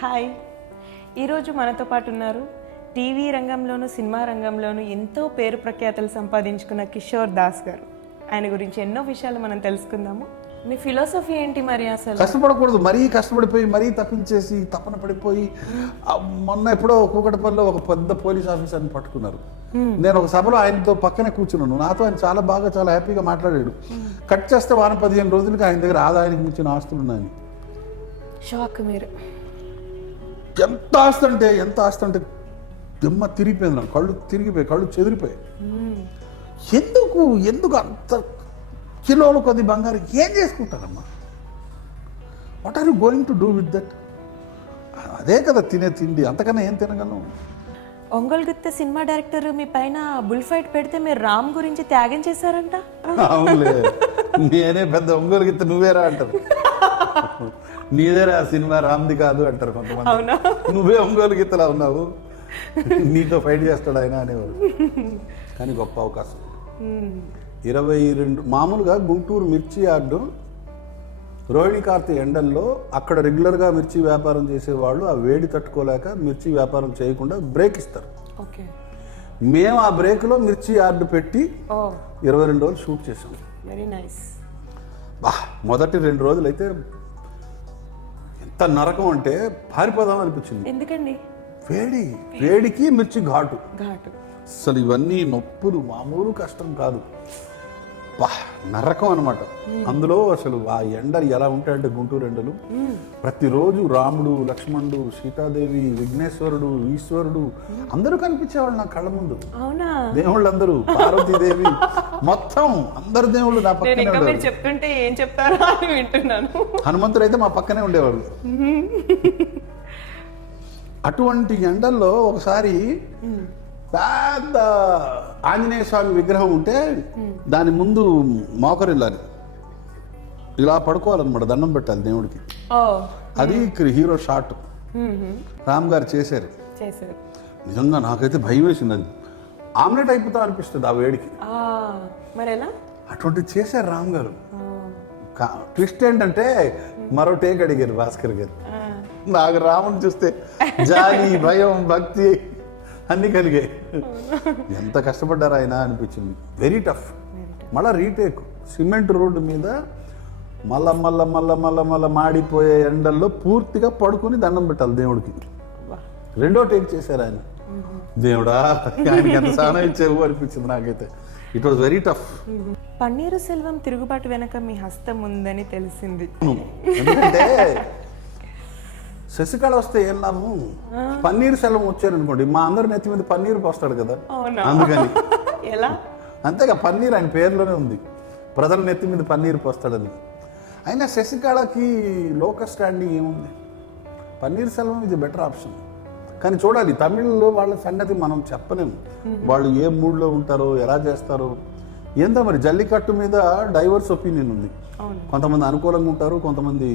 Hi, ఈరోజు మనతో పాటు ఉన్నారు టీవీ రంగంలోను సినిమా రంగంలోను ఎంతో పేరు ప్రఖ్యాతలు సంపాదించుకున్న కిషోర్ దాస్ గారు. ఆయన గురించి ఎన్నో విషయాలు మనం తెలుసుకుందాము. మీ ఫిలాసఫీ ఏంటి మరి? అసలు కష్టపడకూడదు, మరీ కష్టపడిపోయి మరీ తప్పించేసి తపన పడిపోయి మొన్న ఎప్పుడో కూకటపల్లిలో ఒక పెద్ద పోలీస్ ఆఫీసర్ని పట్టుకున్నారు. నేను ఒక సభలో ఆయనతో పక్కనే కూర్చున్నాను. నాతో ఆయన చాలా హ్యాపీగా మాట్లాడాడు. కట్ చేస్తే వారం 15 రోజులకి ఆయన దగ్గర ఆదాయానికి మించిన ఆస్తులు ఉన్నాయని. షాక్. మీరు ఎంత ఆస్తి అంటే దిమ్మ తిరిగిపోయింది. నాకు కళ్ళు తిరిగిపోయాయి, కళ్ళు చెదిరిపోయాయి. ఎందుకు అంత కిలోలు కొద్ది బంగారు ఏం చేసుకుంటారమ్మా? What are you going to do with that? అదే కదా తినే తిండి, అంతకన్నా ఏం తినగలను? ఒంగోలు గుత్త సినిమా డైరెక్టర్ మీ పైన బుల్ ఫైట్ పెడితే మీరు రామ్ గురించి త్యాగం చేశారంట. అవునులే, నేనే పెద్ద ఒంగోలు గిత్త నువ్వేరా అంటారు. నీదేరా సినిమా, రామ్ది కాదు అంటారు కొంతమంది. నువ్వే ఒంగోలు గిత్తలా ఉన్నావు, నీతో ఫైట్ చేస్తాడు ఆయన అనేవారు. కానీ గొప్ప అవకాశం. 22 మామూలుగా గుంటూరు మిర్చి యార్డు రోహిణి కార్తీ ఎండల్లో అక్కడ రెగ్యులర్గా మిర్చి వ్యాపారం చేసేవాళ్ళు ఆ వేడి తట్టుకోలేక మిర్చి వ్యాపారం చేయకుండా బ్రేక్ ఇస్తారు. మేము ఆ బ్రేక్లో మిర్చి యార్డు పెట్టి 22 రోజులు షూట్ చేసాం. Very nice. మొదటి 2 రోజులు అయితే ఎంత నరకం అంటే పారిపోదాం అనిపించింది. ఎందుకండి? వేడికి మిర్చి ఘాటు. ఘాటు అసలు ఇవన్నీ నొప్పులు మామూలు కష్టం కాదు, నరకం అనమాట. అందులో అసలు ఆ ఎండలు ఎలా ఉంటాయంటే గుంటూరు ఎండలు ప్రతిరోజు రాముడు, లక్ష్మణుడు, సీతాదేవి, విఘ్నేశ్వరుడు, ఈశ్వరుడు అందరూ కనిపించేవాళ్ళు నా కళ్ళ ముందు. దేవుళ్ళు అందరూ, పార్వతీదేవి, మొత్తం అందరు దేవుళ్ళు నా పక్కనే చెప్తుంటే ఏం చెప్తారా అని వింటున్నాను. హనుమంతుడు అయితే మా పక్కనే ఉండేవాడు. అటువంటి ఎండల్లో ఒకసారి పెద్ద ఆంజనేయ స్వామి విగ్రహం ఉంటే దాని ముందు మోకరిల్లాలి, ఇలా పడుకోవాలన్నమాట, దండం పెట్టాలి దేవుడికి. అది హీరో షాట్ రామ్ గారు చేశారు. నిజంగా నాకైతే భయం వేసింది. అది ఆమ్లెట్ అయిపోతా అనిపిస్తుంది ఆ వేడికి. అటువంటి చేశారు రామ్ గారు. ట్విస్ట్ ఏంటంటే మరో టేక్ అడిగారు భాస్కర్ గారు. నాకు రాముని చూస్తే జాలి, భయం, భక్తి అన్నీ కలిగాయి. ఎంత కష్టపడ్డారు ఆయన అనిపించింది. Very tough. మళ్ళీ రీటేక్ సిమెంట్ రోడ్డు మీద మళ్ళా మాడిపోయే ఎండల్లో పూర్తిగా పడుకుని దండం పెట్టాలి దేవుడికి. 2వ టేక్ చేశారు ఆయన. దేవుడా, ఆయనకి ఎంత సహనం ఇచ్చేవు అనిపించింది నాకైతే. It was very tough. Paneer Selvam తిరుగుబాటు వెనక మీ హస్తం ఉందని తెలిసింది. ఎందుకంటే శశికళ వస్తే ఏం లాభం? పన్నీరు సెల్వం వచ్చారనుకోండి, మా అందరి నెత్తి మీద పన్నీరు పోస్తాడు కదా, అందుకని. అంతేగా, పన్నీర్ ఆయన పేరులోనే ఉంది, ప్రజల నెత్తి మీద పన్నీరు పోస్తాడని. అయినా శశికళకి లోకల్ స్టాండింగ్ ఏముంది? పన్నీర్ సెల్వం ఇది బెటర్ ఆప్షన్. కానీ చూడాలి, తమిళ్లో వాళ్ళ సంగతి మనం చెప్పలేము. వాళ్ళు ఏ మూడ్లో ఉంటారో, ఎలా చేస్తారో ఏందో. మరి జల్లికట్టు మీద డైవర్స్ ఒపీనియన్ ఉంది. కొంతమంది అనుకూలంగా ఉంటారు, కొంతమంది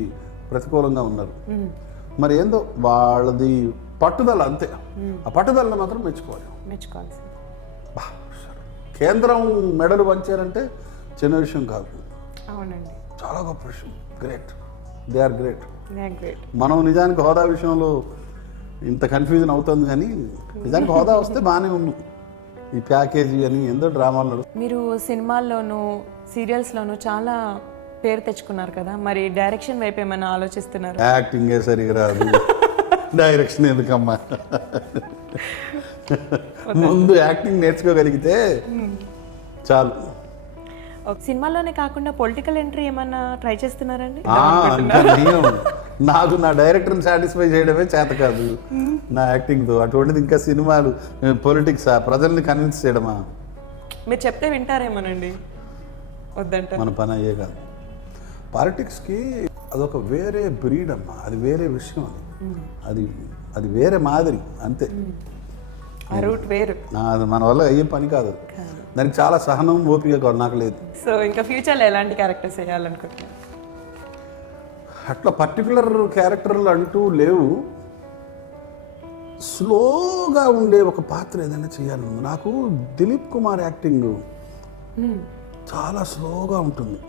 ప్రతికూలంగా ఉన్నారు. మరి ఏందో వాళ్ళది పట్టుదల, అంతే. ఆ పట్టుదలను మాత్రం మెచ్చుకోవాలి. కేంద్రం మెడలు వంచారంటే చిన్న విషయం కాదు. అవునండి, చాలా గొప్ప విషయం. Great, they are great. మనం నిజానికి హోదా విషయంలో ఇంత కన్ఫ్యూజన్ అవుతుంది, కానీ నిజానికి హోదా వస్తే బాగానే ఉంది. ఈ ప్యాకేజీ అని ఎంతో డ్రామాలు. మీరు సినిమాల్లోనూ సీరియల్స్లోనూ చాలా పేరు తెచ్చుకున్నారు కదా, మరి డైరెక్షన్ వైపు ఏమైనా ఆలోచిస్తున్నారు? యాక్టింగే సరిగా రాదు, డైరెక్షన్ ఎందుకమ్మా? ముందు యాక్టింగ్ నేర్చుకోగలిగితే చాలు. సినిమాలోనే కాకుండా పొలిటికల్ ఎంట్రీ ఏమన్నా ట్రై చేస్తున్నారండి? నాకు నా డైరెక్టర్ని సాటిస్ఫై చేయడమే చేత కాదు నా యాక్టింగ్తో. అటువంటిది ఇంకా సినిమాలు, పొలిటిక్సా, ప్రజల్ని కన్విన్స్ చేయడమా? మీరు చెప్తే వింటారేమోనండి. వద్దంట, మన పని అయ్యే కాదు. పాలిటిక్స్కి అదొక వేరే బ్రీడ్ అమ్మా, అది వేరే విషయం. అది వేరే మాదిరి, అంతే. రూట్ వేరు, అది మన వల్ల అయ్యే పని కాదు. దానికి చాలా సహనం, ఓపిక కాదు, నాకు లేదు. సో ఇంకా ఫ్యూచర్లో ఎలాంటి క్యారెక్టర్స్ వేయాలనుకుంటున్నారు? అట్లా పర్టికులర్ క్యారెక్టర్లు అంటూ లేవు. స్లోగా ఉండే ఒక పాత్ర ఏదైనా చేయాలి. నాకు దిలీప్ కుమార్ యాక్టింగ్ చాలా స్లోగా ఉంటుంది.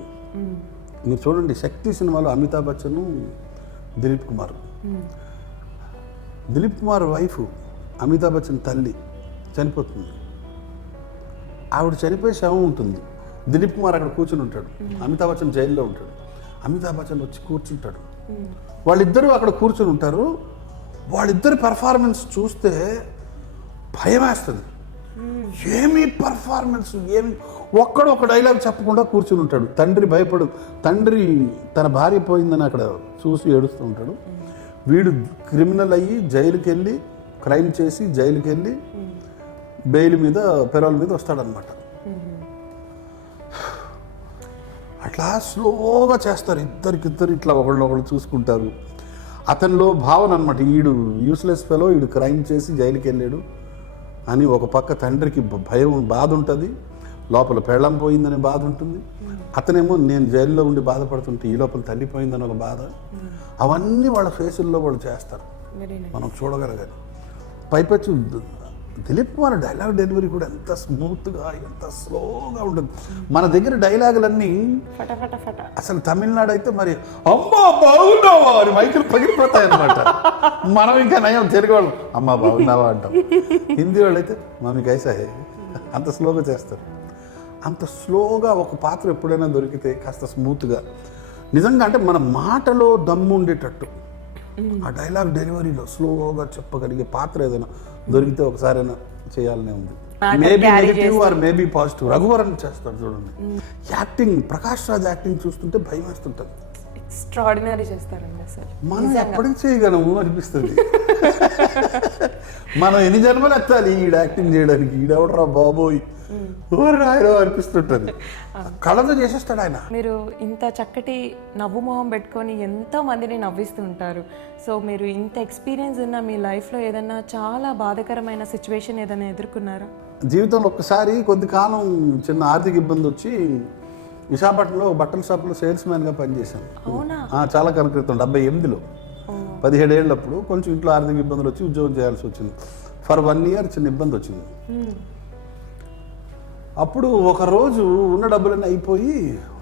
మీరు చూడండి, శక్తి సినిమాలో అమితాబ్ బచ్చన్, దిలీప్ కుమార్ దిలీప్ కుమార్ వైఫ్ అమితాబ్ బచ్చన్ తల్లి చనిపోతుంది. ఆవిడ చనిపోయి శవం ఉంటుంది. దిలీప్ కుమార్ అక్కడ కూర్చుని ఉంటాడు, అమితాబ్ బచ్చన్ జైల్లో ఉంటాడు. అమితాబ్ బచ్చన్ వచ్చి కూర్చుంటాడు, వాళ్ళిద్దరూ అక్కడ కూర్చుని ఉంటారు. వాళ్ళిద్దరి పెర్ఫార్మెన్స్ చూస్తే భయం వేస్తుంది. ఏమి పర్ఫార్మెన్స్, ఏమి ఒక్కడు ఒక డైలాగ్ చెప్పకుండా కూర్చుని ఉంటాడు. తండ్రి తన భార్య పోయిందని అక్కడ చూసి ఏడుస్తూ ఉంటాడు. వీడు క్రిమినల్ అయ్యి జైలుకి వెళ్ళి, క్రైమ్ చేసి జైలుకి వెళ్ళి బెయిల్ మీద పెరోల్ మీద వస్తాడనమాట. అట్లా స్లోగా చేస్తారు, ఇద్దరికిద్దరు ఇట్లా ఒకళ్ళు చూసుకుంటారు. అతనిలో భావన అనమాట, ఈడు యూస్లెస్ ఫెలో, ఈడు క్రైమ్ చేసి జైలుకి వెళ్ళాడు అని ఒక పక్క తండ్రికి భయం, బాధ ఉంటుంది, లోపల పెళ్ళం పోయిందనే బాధ ఉంటుంది. అతనేమో నేను జైల్లో ఉండి బాధపడుతుంటే ఈ లోపల తల్లి పోయిందని ఒక బాధ. అవన్నీ వాళ్ళ ఫేసుల్లో వాళ్ళు చేస్తారు, మనం చూడగలగాలి. పైపచ్చు దిలీప్ కుమార్ డైలాగ్ డెలివరీ కూడా ఎంత స్మూత్గా, ఎంత స్లోగా ఉంటుంది. మన దగ్గర డైలాగులన్నీ అసలు తమిళనాడు అయితే మరి అమ్మా బాగున్నావా అని మైకులు పగిలిపోతాయి అన్నమాట. మనం ఇంకా నయం తెలుగు వాళ్ళు అమ్మా బాగున్నావా అంటాం. హిందీ వాళ్ళు అయితే మమ్మీ కైసా హై, అంత స్లోగా చేస్తారు. అంత స్లోగా ఒక పాత్ర ఎప్పుడైనా దొరికితే కాస్త స్మూత్గా, నిజంగా అంటే మన మాటలో దమ్ము ఉండేటట్టు ఆ డైలాగ్ డెలివరీలో స్లోగా చెప్పగలిగే పాత్ర ఏదైనా దొరికితే ఒకసారైనా చేయాలనే ఉంది. Maybe negative or maybe positive. Raghuvaran చేస్తాడు చూడండి యాక్టింగ్, ప్రకాష్ రాజ్ యాక్టింగ్ చూస్తుంటే భయం వేస్తుంటుంది. ఎక్స్ట్రాడినరీ చేస్తారండి అసలు. మనం ఎప్పటికి చేయగలము అనిపిస్తుంది. మనం ఎన్ని జన్మలు ఎత్తాలి ఈడ యాక్టింగ్ చేయడానికి, ఈడెవడరా బాబోయ్ రాయడో అనిపిస్తుంటుంది. కళతో చేసేస్తాడు ఆయన. మీరు ఇంత చక్కటి నవ్వు మొహం పెట్టుకొని ఎంతో మందిని నవ్విస్తూ ఉంటారు. సో మీరు ఇంత ఎక్స్పీరియన్స్ ఉన్న మీ లైఫ్లో ఏదైనా చాలా బాధాకరమైన సిచ్యువేషన్ ఏదైనా ఎదుర్కొన్నారా? జీవితంలో ఒక్కసారి కొద్ది కాలం చిన్న ఆర్థిక ఇబ్బంది వచ్చి విశాఖపట్నంలో బట్టల షాప్లో సేల్స్ మ్యాన్గా పనిచేశాను. చాలా కాలం క్రితం 78లో, 17 ఏళ్ళప్పుడు కొంచెం ఇంట్లో ఆర్థిక ఇబ్బందులు వచ్చి ఉద్యోగం చేయాల్సి వచ్చింది. ఫర్ 1 year చిన్న ఇబ్బంది వచ్చింది. అప్పుడు ఒక రోజు ఉన్న డబ్బులన్నీ అయిపోయి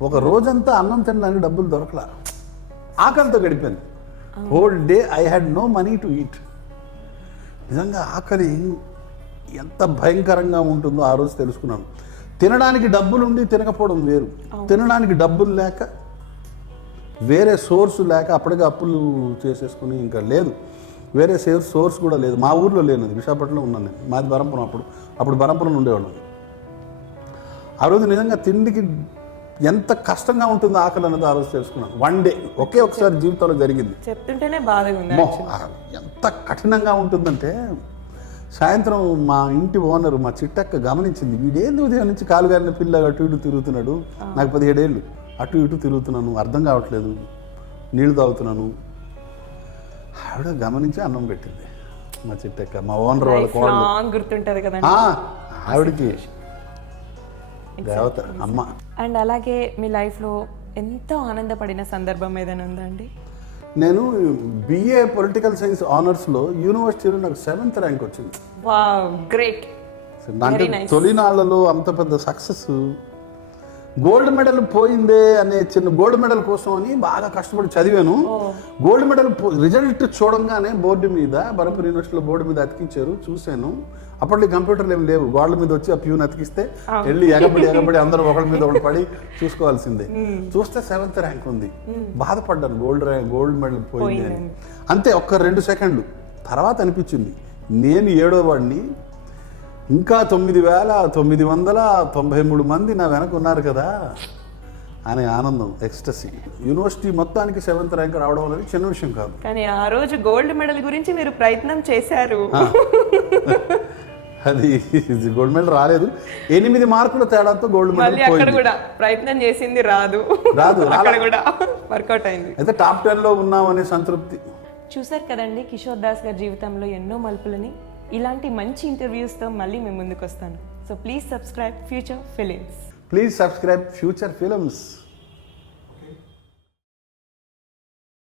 ఒక రోజంతా అన్నం తినడానికి డబ్బులు దొరకలా, ఆకలితో గడిపాను. Whole day I had no money to eat. నిజంగా ఆకలి ఎంత భయంకరంగా ఉంటుందో ఆ రోజు తెలుసుకున్నాను. తినడానికి డబ్బులు ఉండి తినకపోవడం వేరు, తినడానికి డబ్బులు లేక, వేరే సోర్సు లేక అప్పటికే అప్పులు చేసేసుకుని ఇంకా లేదు, వేరే సోర్స్ కూడా లేదు. మా ఊర్లో లేనిది, విశాఖపట్నంలో ఉన్నాను నేను. మాది బరంపురం. అప్పుడు బరంపురం ఉండేవాళ్ళం. ఆ రోజు నిజంగా తిండికి ఎంత కష్టంగా ఉంటుందో ఆకలి అన్నది ఆ రోజు తెలుసుకున్నాను. 1 day ఒకసారి జీవితంలో జరిగింది. చెప్తుంటేనే బాధగా ఉంది. ఎంత కఠినంగా ఉంటుందంటే, సాయంత్రం మా ఇంటి ఓనర్ మా చిట్టక్క గమనించింది, వీడేంది ఉదయం నుంచి కాలుగారిన పిల్ల అటు ఇటు తిరుగుతున్నాడు, నాకు 17 ఏళ్ళు అటు ఇటు తిరుగుతున్నాను, అర్థం కావట్లేదు, నీళ్లు తాగుతున్నాను. ఆవిడ గమనించి అన్నం పెట్టింది మా చిట్టక్క, మా ఓనర్ వాళ్ళ కోడలు. గుర్తుంటది కదా ఆవిడకి దేవత అమ్మ. అండ్ అలాగే మీ లైఫ్లో ఎంతో ఆనందపడిన సందర్భం ఏదైనా ఉందా అండి? నేను BA పొలిటికల్ సైన్స్ ఆనర్స్లో యూనివర్సిటీలో నాకు 7th ర్యాంక్ వచ్చింది. Wow, great. అంటే తొలినాళ్లలో అంత పెద్ద సక్సెస్. గోల్డ్ మెడల్ పోయిందే అనే చిన్న గోల్డ్ మెడల్ కోసం అని బాగా కష్టపడి చదివాను. గోల్డ్ మెడల్ రిజల్ట్ చూడంగానే బోర్డు మీద, బరంపూర్ యూనివర్సిటీలో బోర్డు మీద అతికించారు, చూశాను. అప్పట్లో కంప్యూటర్లు ఏమి లేవు, గోల్డ్ మీద వచ్చి ఆ ప్యూన్ అతికిస్తే వెళ్ళి ఎగబడి అందరూ ఒకళ్ళ మీద ఒకటి పడి చూసుకోవాల్సిందే. చూస్తే 7th ర్యాంక్ ఉంది. బాధపడ్డాను, గోల్డ్ మెడల్ పోయింది అని. అంతే, ఒక్క 2 సెకండ్లు తర్వాత అనిపించింది, నేను 7వ వాడిని, ఇంకా 9,993 మంది నా వెనక ఉన్నారు కదా అనే ఆనందం, ఎక్స్టసీ. యూనివర్సిటీ మొత్తానికి 7th ర్యాంక్ రావడం అనేది చిన్న విషయం కాదు. కానీ ఆ రోజు గోల్డ్ మెడల్ గురించి మీరు ప్రయత్నం చేశారు. అది గోల్డ్ మెడల్ రాలేదు, 8 మార్కుల తేడాతో గోల్డ్ మెడల్ పోయింది. కూడా ప్రయత్నం చేసింది రాదు అక్కడ కూడా వర్కౌట్ అయింది. అయితే టాప్ 10లో ఉన్నామనే సంతృప్తి. చూసారు కదండి కిషోర్ దాస్ గారి జీవితంలో ఎన్నో మలుపులని. ఇలాంటి మంచి ఇంటర్వ్యూస్తో మళ్ళీ మేము ముందుకు వస్తాను. So please subscribe future films.